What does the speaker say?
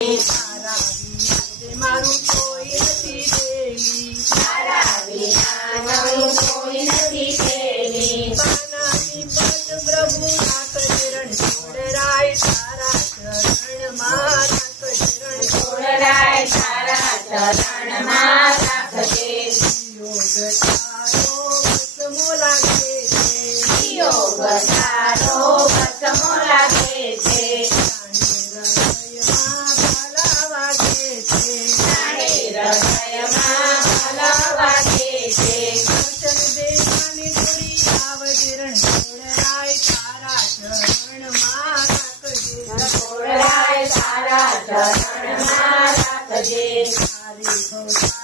તારા વિના મારું કોઈ નથી દેવી, તારા વિના મારું કોઈ નથી દેવી. પાનાની પદ પ્રભુ નાખ ચરણ છોડરાય તારા ચરણમાં નાખ ચરણ છોડરાય તારા ચરણમાં રાખજે. યોગ તારો વસમો લાગે છે, યોગ તારો વસમો લાગે છે. જાણે હૃદયમાં ભલા વાગે છે, વચન દેવાની થોડી આવજરણ છોડરાય તારા ચરણમાં રાખજે. છોડરાય તારા ચરણમાં રાખજે. તારી ભવતા